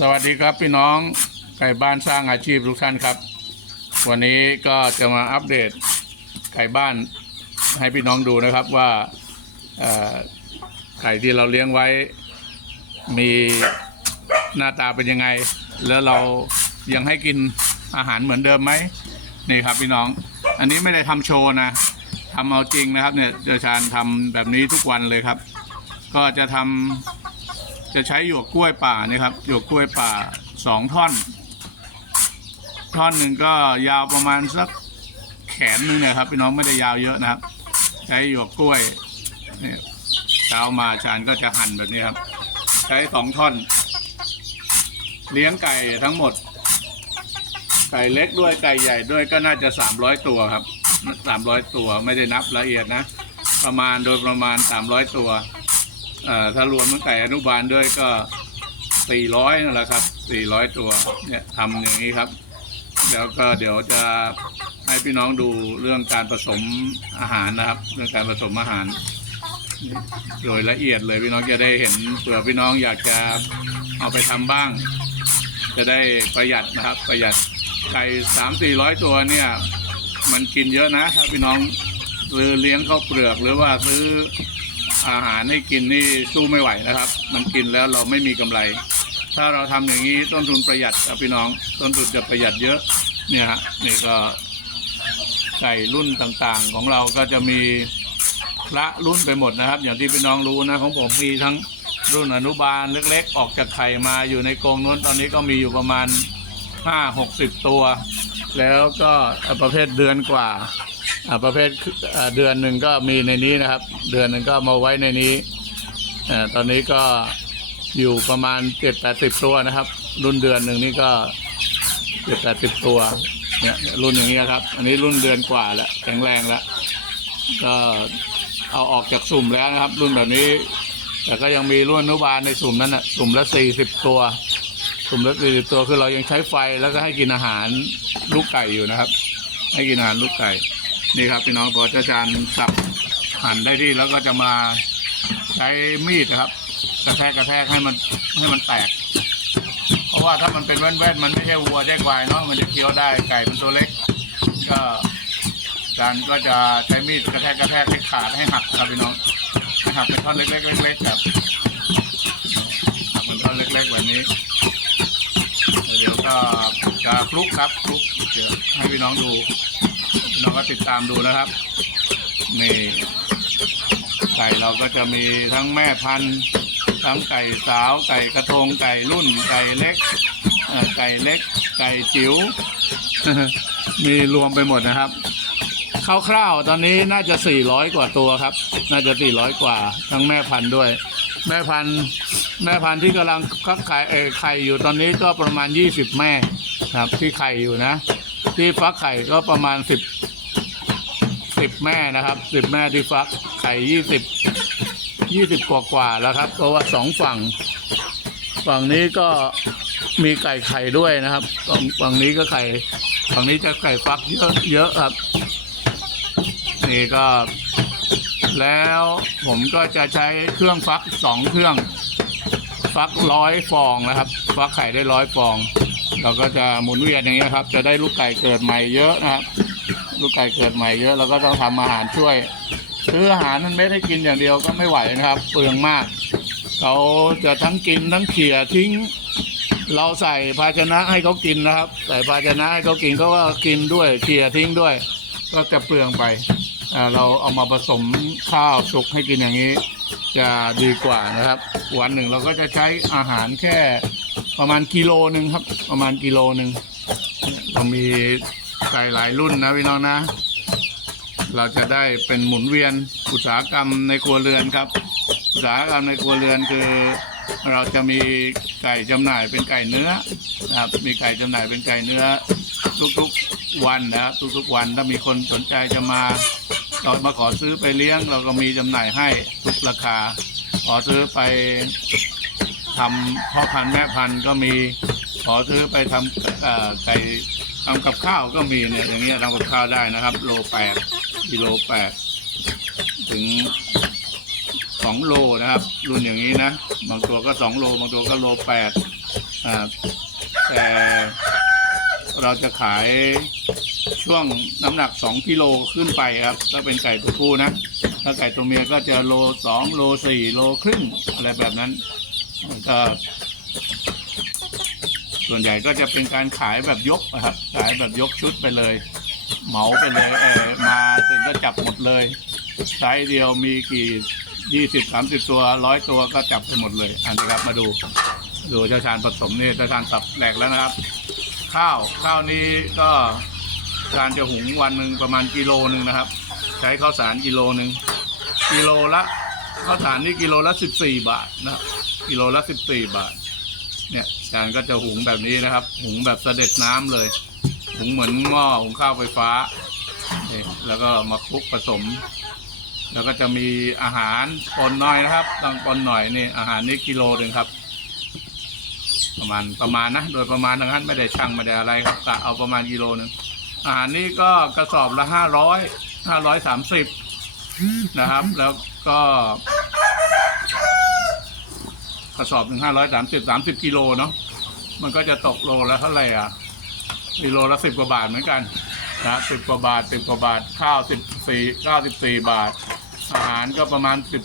สวัสดีครับพี่น้องไก่บ้านสร้างอาชีพทุกท่านครับ วันนี้ก็จะมาอัปเดตไก่บ้านให้พี่น้องดูนะครับว่าไก่ที่เราเลี้ยงไว้ มีหน้าตาเป็นยังไง แล้วเรายังให้กินอาหารเหมือนเดิมไหมนี่ครับพี่น้อง อันนี้ไม่ได้ทำโชว์นะทำเอาจริงนะครับเนี่ยเดชานทำแบบนี้ทุกวันเลยครับ ก็จะทำ จะใช้หยวกกล้วยป่านี่ครับหยวกกล้วยป่าสองท่อน ท่อนหนึ่งก็ยาวประมาณสักแขนหนึ่งนะครับพี่น้องไม่ได้ยาวเยอะนะครับ ใช้หยวกกล้วยเนี่ยเช้ามาชานก็จะหั่นแบบนี้ครับ ใช้สองท่อน เลี้ยงไก่ทั้งหมด ไก่เล็กด้วยไก่ใหญ่ด้วยก็น่าจะสามร้อยตัวครับสามร้อยตัวไม่ได้นับละเอียดนะ ประมาณโดยประมาณสามร้อยตัว ถ้ารวมทั้งไก่อนุบาลด้วยก็400นั่นแหละครับ400ตัวเนี่ยทำอย่างนี้ครับ แล้วก็เดี๋ยวจะให้พี่น้องดูเรื่องการผสมอาหารนะครับ เรื่องการผสมอาหาร โดยละเอียดเลยพี่น้องจะได้เห็นเผื่อพี่น้องอยากจะเอาไปทำบ้าง จะได้ประหยัดนะครับ ประหยัดไก่สามสี่ร้อยตัวเนี่ย มันกินเยอะนะ ถ้าพี่น้องซื้อเลี้ยงข้าวเปลือกหรือว่าซื้อ อาหารให้กินนี่สู้ไม่ไหวนะครับ มันกินแล้วเราไม่มีกำไร ถ้าเราทำอย่างนี้ต้นทุนประหยัดครับพี่น้อง ต้นทุนจะประหยัดเยอะเนี่ยฮะนี่ก็ไก่รุ่นต่างๆ ของเราก็จะมีละรุ่นไปหมดนะครับ อย่างที่พี่น้องรู้นะของผมมีทั้งรุ่นอนุบาลเล็กๆ ออกจากไข่มาอยู่ในกรงนู้นตอนนี้ก็มีอยู่ประมาณห้าหกสิบตัว แล้วก็ประเภทเดือนกว่า ประเภทอ่าเดือนหนึ่งก็มีในนี้นะครับ เดือนหนึ่งก็มาไว้ในนี้อ่าตอนนี้ก็อยู่ประมาณเจ็ดแปดสิบตัวนะครับ รุ่นเดือนหนึ่งนี่ก็เจ็ดแปดสิบตัวเนี่ยรุ่นอย่างนี้ครับ อันนี้รุ่นเดือนกว่าแล้วแข็งแรงแล้วก็เอาออกจากสุ่มแล้วนะครับ รุ่นแบบนี้ แต่ก็ยังมีรุ่นอนุบาลในสุ่มนั้นอะสุ่มละสี่สิบตัว สุ่มละสี่สิบตัวคือเรายังใช้ไฟแล้วก็ให้กินอาหารลูกไก่อยู่นะครับ ให้กินอาหารลูกไก่ นี่ครับพี่น้องพอจะจานสับหั่นได้ที่แล้วก็จะมาใช้มีดนะครับ กระแทกกระแทกให้มันให้มันแตก เพราะว่าถ้ามันเป็นแว่นๆมันไม่ใช่วัวใช่ควายเนาะมันจะเคี้ยวได้ไก่มันตัวเล็ก ก็จานก็จะใช้มีดกระแทกกระแทกให้ขาดให้หักครับพี่น้องหักเป็นท่อนเล็กๆเล็กๆครับหักเป็นท่อนเล็กๆแบบนี้เดี๋ยวก็จะคลุกครับคลุกเดี๋ยวให้พี่น้องดู น้องก็ติดตามดูนะครับ นี่ไก่เราก็จะมีทั้งแม่พันธุ์ ทั้งไก่สาว ไก่กระทง ไก่รุ่น ไก่เล็กไก่เล็ก ไก่จิ๋ว มีรวมไปหมดนะครับคร่าวๆตอนนี้น่าจะ 400 กว่าตัวครับ น่าจะ 400 กว่า ทั้งแม่พันธุ์ด้วย แม่พันธุ์แม่พันธุ์ที่กำลังฟักไข่เออไข่อยู่ตอนนี้ก็ประมาณ 20 แม่ครับ ที่ไข่อยู่นะ ที่ฟักไข่ก็ประมาณ 10 10แม่นะครับ10แม่ที่ฟักไข่20 20กว่ากว่าแล้วครับ เพราะว่าสองฝั่ง ฝั่งนี้ก็มีไก่ไข่ด้วยนะครับฝั่งฝั่งนี้ก็ไข่ ฝั่งนี้จะไก่ฟักเยอะเยอะครับ นี่ก็ แล้วผมก็จะใช้เครื่องฟักสองเครื่อง ฟักร้อยฟองนะครับ ฟักไข่ได้ร้อยฟอง เราก็จะหมุนเวียนอย่างนี้ครับ จะได้ลูกไก่เกิดใหม่เยอะนะครับ ลูกไก่เกิดใหม่เยอะเราก็ต้องทำอาหารช่วย ซื้ออาหารมันไม่ได้กินอย่างเดียวก็ไม่ไหวนะครับ เปลืองมากเขาจะทั้งกินทั้งเขี่ยทิ้ง เราใส่ภาชนะให้เขากินนะครับ ใส่ภาชนะให้เขากินเขาก็กินด้วยเขี่ยทิ้งด้วย ก็จะเปลืองไปเราเอามาผสมข้าวสุกให้กินอย่างนี้ จะดีกว่านะครับ วันหนึ่งเราก็จะใช้อาหารแค่ประมาณกิโลหนึ่งครับ ประมาณกิโลหนึ่งเรามี ไก่หลายรุ่นนะพี่น้องนะ เราจะได้เป็นหมุนเวียนอุตสาหกรรมในครัวเรือนครับ อุตสาหกรรมในครัวเรือนคือ เราจะมีไก่จำหน่ายเป็นไก่เนื้อนะครับ มีไก่จำหน่ายเป็นไก่เนื้อ ทุกๆวันนะครับทุกๆวันถ้ามีคนสนใจจะมาเรามาขอซื้อไปเลี้ยง เราก็มีจำหน่ายให้ทุกราคา ขอซื้อไปทำพ่อพันธุ์แม่พันธุ์ก็มีขอซื้อไปทำไก่ ทำกับข้าวก็มีเนี่ยอย่างเงี้ยทำกับข้าวได้นะครับ โลแปดกิโลแปดถึงสองโลนะครับ รุ่นอย่างนี้นะ บางตัวก็สองโล บางตัวก็โลแปดอ่าแต่เราจะขายช่วงน้ำหนัก2กิโลขึ้นไปครับถ้าเป็นไก่ตัวผู้นะ ถ้าไก่ตัวเมียก็จะโลสองโลสี่โลครึ่งอะไรแบบนั้นก็ ส่วนใหญ่ก็จะเป็นการขายแบบยกนะครับขายแบบยกชุดไปเลย เหมาไปเลยเออมาถึงก็จับหมดเลยไซส์เดียวมีกี่ยี่สิบสามสิบตัวร้อยตัวก็จับไปหมดเลยอันนี้ครับมาดูดูเจ้าชานผสมนี่เจ้าชานสับแหลกแล้วนะครับ ข้าวข้าวนี้ก็การจะหุงวันหนึ่งประมาณกิโลหนึ่งนะครับ ใช้ข้าวสารกิโลหนึ่งกิโลละข้าวสารนี่กิโลละสิบสี่บาทนะกิโลละสิบสี่บาท เนี่ยจานก็จะหุงแบบนี้นะครับ หุงแบบเสด็จน้ำเลย หุงเหมือนหม้อหุงข้าวไฟฟ้า แล้วก็มาคลุกผสม แล้วก็จะมีอาหารปนหน่อยนะครับต้องปนหน่อยนี่อาหารนี่กิโลหนึ่งครับ ประมาณประมาณนะโดยประมาณนะครับไม่ได้ช่างไม่ได้อะไรครับกะเอาประมาณกิโลหนึ่งอาหารนี้ก็กระสอบละห้าร้อยห้าร้อยสามสิบนะครับ แล้วก็ กระสอบหนึ่งห้าร้อยสามสิบสามสิบกิโลเนาะมันก็จะตกโลละเท่าไหร่อะกิโลละสิบกว่าบาทเหมือนกันนะสิบกว่าบาทสิบกว่าบาทข้าวสิบสี่เก้าสิบสี่บาท อาหารก็ประมาณสิบ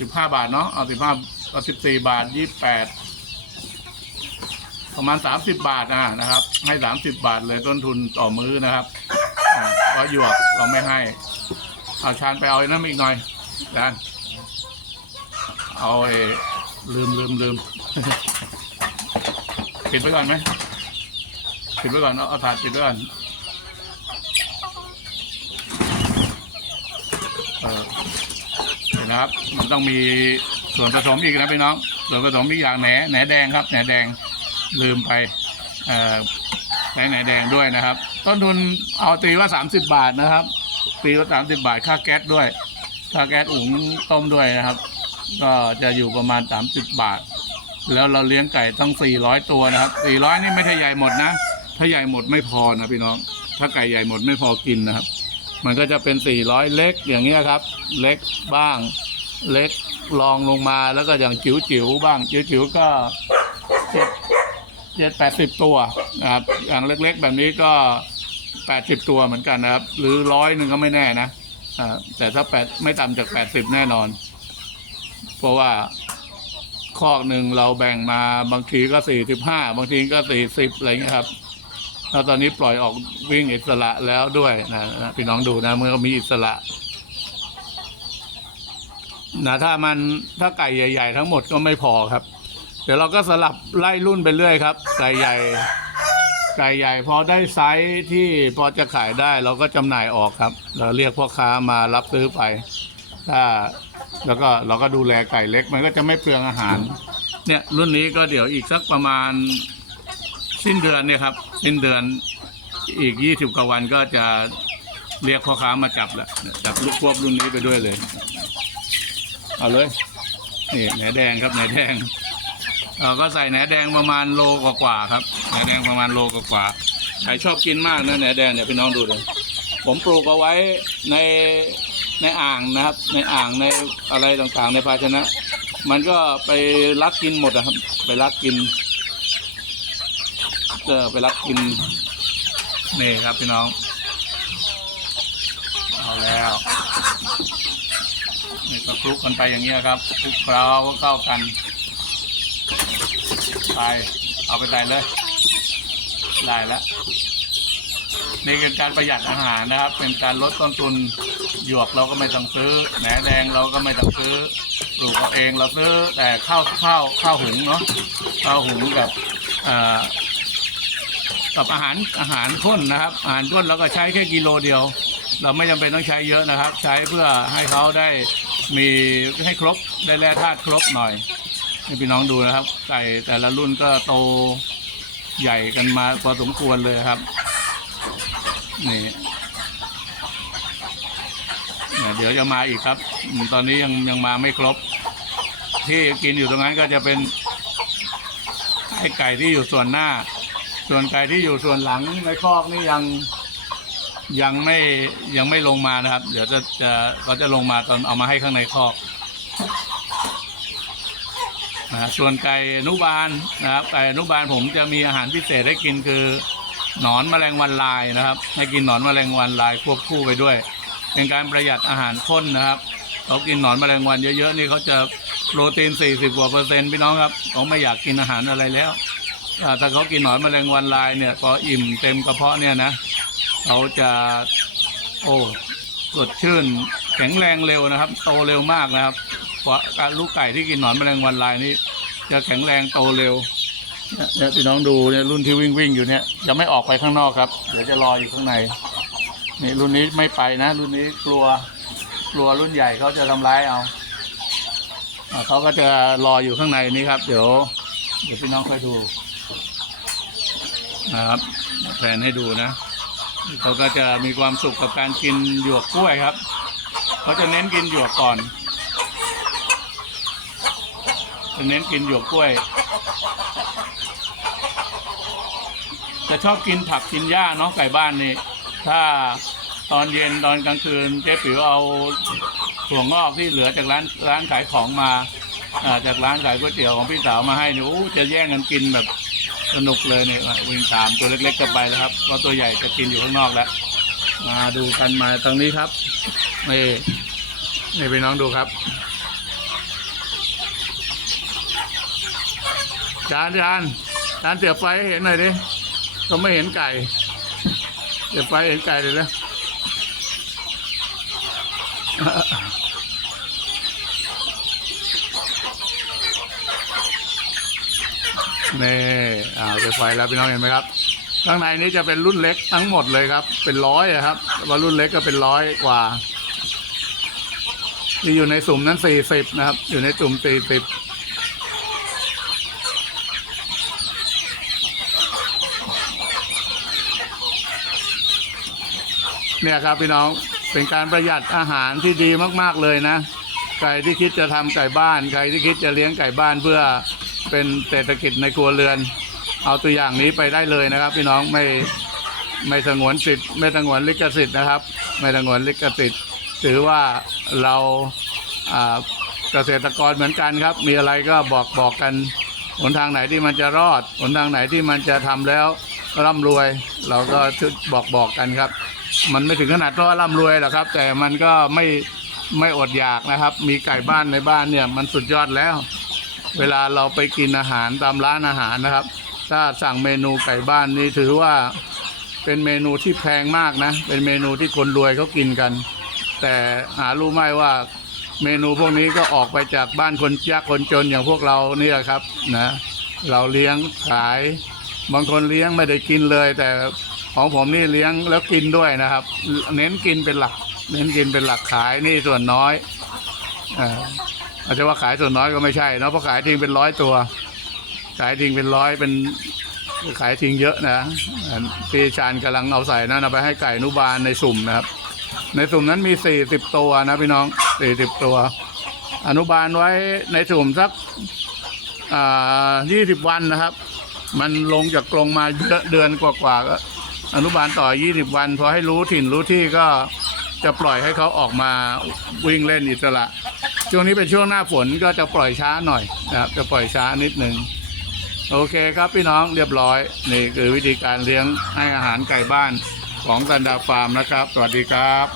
สิบห้าบาทเนาะเอาสิบห้าเอาสิบสี่บาทยี่แปดประมาณ30บบาทนะนะครับ ให้30บาทเลยต้นทุนต่อมื้อนะครับอ่าเพราะหยวกเราไม่ให้ เอาชานไปเอาไอ้นั่นอีกหน่อยจานเอาไอ้ ลืมลืมลืมปิดไว้ก่อนไหมปิดไว้ก่อน เอาเอาถาดปิดไว้ก่อนเออเห็นนะครับ มันต้องมีส่วนผสมอีกนะพี่น้อง ส่วนผสมอีกอย่างแหนแหนแดงครับแหนแดงลืมไปเอ่อใช้ไหนแดงด้วยนะครับ ต้นทุนเอาตีว่า 30 บาทนะครับ ตีว่า 30 บาทค่าแก๊สด้วย ค่าแก๊สอุ๋งต้มด้วยนะครับ ก็จะอยู่ประมาณ 30 บาท แล้วเราเลี้ยงไก่ต้อง 400 ตัวนะครับ 400 นี่ไม่ใช่ใหญ่หมดนะ ถ้าใหญ่หมดไม่พอนะพี่น้อง ถ้าไก่ใหญ่หมดไม่พอกินนะครับ มันก็จะเป็น 400 เล็กอย่างเงี้ยครับ เล็กบ้าง เล็กลองลงมาแล้วก็อย่างจิ๋วจิ๋วๆบ้าง จิ๋วจิ๋วๆก็เจ็ดเจ็ดแปดสิบตัวนะครับ อย่างเล็กๆ แบบนี้ก็แปดสิบตัวเหมือนกันนะครับ หรือร้อยหนึ่งก็ไม่แน่นะอ่าแต่ถ้าแปดไม่ต่ำจากแปดสิบแน่นอน เพราะว่าคอกหนึ่งเราแบ่งมาบางทีก็สี่สิบห้าบางทีก็สี่สิบอะไรเงี้ยครับแล้วตอนนี้ปล่อยออกวิ่งอิสระแล้วด้วยนะพี่น้องดูนะเมื่อมีอิสระนะถ้ามันถ้าไก่ใหญ่ ๆ ทั้งหมดก็ไม่พอครับ เดี๋ยวเราก็สลับไล่รุ่นไปเรื่อยครับไก่ใหญ่ไก่ใหญ่พอได้ไซส์ที่พอจะขายได้เราก็จำหน่ายออกครับ เราเรียกพ่อค้ามารับซื้อไป ถ้า แล้วก็เราก็ดูแลไก่เล็ก มันก็จะไม่เปลืองอาหาร เนี่ยรุ่นนี้ก็เดี๋ยวอีกสักประมาณสิ้นเดือนเนี่ยครับ สิ้นเดือนอีกยี่สิบกว่าวันก็จะเรียกพ่อค้ามาจับแหละจับลูกควบรุ่นนี้ไปด้วยเลย เอาเลยนี่แหนแดงครับแหนแดงเราก็ใส่แหนแดงประมาณโลกว่าๆครับแหนแดงประมาณโลกว่าๆใครชอบกินมากนะแหนแดงเนี่ยพี่น้องดูเลยผมปลูกเอาไว้ใน ในอ่างนะครับ ในอ่างในอะไรต่างๆ ในภาชนะ มันก็ไปลักกินหมดนะครับ ไปลักกินเออไปลักกินนี่ครับพี่น้องเอาแล้วนี่ก็คลุกกันไปอย่างเงี้ยครับคลุกเคล้าเข้ากันไปเอาไปใส่เลย ได้แล้ว นี่เป็นการประหยัดอาหารนะครับ เป็นการลดต้นทุนหยวกเราก็ไม่ต้องซื้อแหนแดงเราก็ไม่ต้องซื้อปลูกเอาเองเราซื้อแต่ข้าวข้าวข้าวหุงเนาะข้าวหุงกับกับอาหารอาหารข้นนะครับอาหารข้นเราก็ใช้แค่กิโลเดียว เราไม่จำเป็นต้องใช้เยอะนะครับ ใช้เพื่อให้เขาได้มีให้ครบได้แร่ธาตุครบหน่อยให้พี่น้องดูนะครับไก่แต่ละรุ่นก็โตใหญ่กันมาพอสมควรเลยครับ นี่เนี่ยเดี๋ยวจะมาอีกครับ ตอนนี้ยังยังมาไม่ครบ ที่กินอยู่ตรงนั้นก็จะเป็นไอ้ไก่ที่อยู่ส่วนหน้า ส่วนไก่ที่อยู่ส่วนหลังในคอกนี่ยังยังไม่ยังไม่ลงมานะครับ เดี๋ยวจะจะเราจะลงมาตอนเอามาให้ข้างในคอกนะฮะส่วนไก่อนุบาลนะครับไก่อนุบาลผมจะมีอาหารพิเศษให้กินคือ หนอนแมลงวันลายนะครับ ให้กินหนอนแมลงวันลายควบคู่ไปด้วย เป็นการประหยัดอาหารข้นนะครับเขากินหนอนแมลงวันเยอะๆนี่เขาจะโปรตีน 40กว่าเปอร์เซ็นต์พี่น้องครับเขาไม่อยากกินอาหารอะไรแล้วถ้าเขากินหนอนแมลงวันลายเนี่ยพออิ่มเต็มกระเพาะเนี่ยนะเขาจะโอ้สดชื่นแข็งแรงเร็วนะครับ โตเร็วมากนะครับเพราะลูกไก่ที่กินหนอนแมลงวันลายนี่จะแข็งแรงโตเร็ว เนี่ยพี่น้องดูเนี่ยรุ่นที่วิ่งวิ่งอยู่เนี่ยจะไม่ออกไปข้างนอกครับ เดี๋ยวจะรออยู่ข้างในนี่รุ่นนี้ไม่ไปนะ รุ่นนี้กลัวกลัวรุ่นใหญ่เขาจะทำร้ายเอาอ่าเขาก็จะรออยู่ข้างในนี้ครับ เดี๋ยว เดี๋ยวพี่น้องค่อยดูนะครับแผนให้ดูนะเขาก็จะมีความสุขกับการกินหยวกกล้วยครับเขาจะเน้นกินหยวกก่อนจะเน้นกินหยวกกล้วย จะชอบกินผักกินหญ้าเนาะไก่บ้านนี่ ถ้าตอนเย็นตอนกลางคืนเจ๊ปิ๋วเอาถั่วงอกที่เหลือจากร้านร้านขายของมาจากร้านขายก๋วยเตี๋ยวของพี่สาวมาให้เนี่ยโอ้จะแย่งกันกินแบบสนุกเลยเนี่ยวิ่งตามตัวเล็กๆกันไปแล้วครับเพราะตัวใหญ่จะกินอยู่ข้างนอกแล้ว มาดูกันมาตรงนี้ครับนี่นี่พี่น้องดูครับจานจานจานเสียบไฟให้เห็นหน่อยดิ เขาไม่เห็นไก่เสียบไฟเห็นไก่เลยแล้วนี่อ่าเสียบไฟแล้วพี่น้องเห็นไหมครับ ข้างในนี้จะเป็นรุ่นเล็กทั้งหมดเลยครับ เป็นร้อยอะครับว่ารุ่นเล็กก็เป็นร้อยกว่าที่อยู่ในสุ่มนั้นสี่สิบนะครับ อยู่ในสุ่มสี่สิบ เนี่ยครับพี่น้องเป็นการประหยัดอาหารที่ดีมากๆเลยนะใครที่คิดจะทำไก่บ้านใครที่คิดจะเลี้ยงไก่บ้านเพื่อเป็นเศรษฐกิจในครัวเรือน เอาตัวอย่างนี้ไปได้เลยนะครับ พี่น้องไม่ไม่สงวนสิทธิ์ไม่สงวนลิขสิทธิ์นะครับ ไม่สงวนลิขสิทธิ์ถือว่าเราอ่าเกษตรกรเหมือนกันครับ มีอะไรก็บอกบอกกันหนทางไหนที่มันจะรอดหนทางไหนที่มันจะทำแล้วร่ำรวย เราก็ชุดบอกบอกกันครับ มันไม่ถึงขนาดว่าร่ำรวยหรอกครับ แต่มันก็ไม่ไม่อดอยากนะครับ มีไก่บ้านในบ้านเนี่ย มันสุดยอดแล้ว เวลาเราไปกินอาหารตามร้านอาหารนะครับ ถ้าสั่งเมนูไก่บ้านนี่ถือว่าเป็นเมนูที่แพงมากนะ เป็นเมนูที่คนรวยเขากินกัน แต่หารู้ไหมว่าเมนูพวกนี้ก็ออกไปจากบ้านคนยากคนจนอย่างพวกเราเนี่แหละครับนะ เราเลี้ยงขาย บางคนเลี้ยงไม่ได้กินเลย แต่ ของผมนี่เลี้ยงแล้วกินด้วยนะครับ เน้นกินเป็นหลัก เน้นกินเป็นหลักขายนี่ส่วนน้อยอาจจะว่าขายส่วนน้อยก็ไม่ใช่เนาะเพราะขายทิ้งเป็นร้อยตัว ขายทิ้งเป็นร้อยเป็นขายทิ้งเยอะนะอ่าที่ชานกำลังเอาใส่นั่นเอาไปให้ไก่นุบาลในสุ่มนะครับ ในสุ่มนั้นมีสี่สิบตัวนะพี่น้องสี่สิบตัว อนุบาลไว้ในสุ่มสักยี่สิบวันนะครับ มันลงจากกรงมาเยอะเดือนกว่าๆก็ อนุบาลต่อ 20 วัน พอให้รู้ถิ่นรู้ที่ก็จะปล่อยให้เขาออกมาวิ่งเล่นอิสระ ช่วงนี้เป็นช่วงหน้าฝนก็จะปล่อยช้าหน่อยนะครับ จะปล่อยช้านิดหนึ่งโอเคครับพี่น้องเรียบร้อย นี่คือวิธีการเลี้ยงให้อาหารไก่บ้านของสันดาฟาร์มนะครับ สวัสดีครับ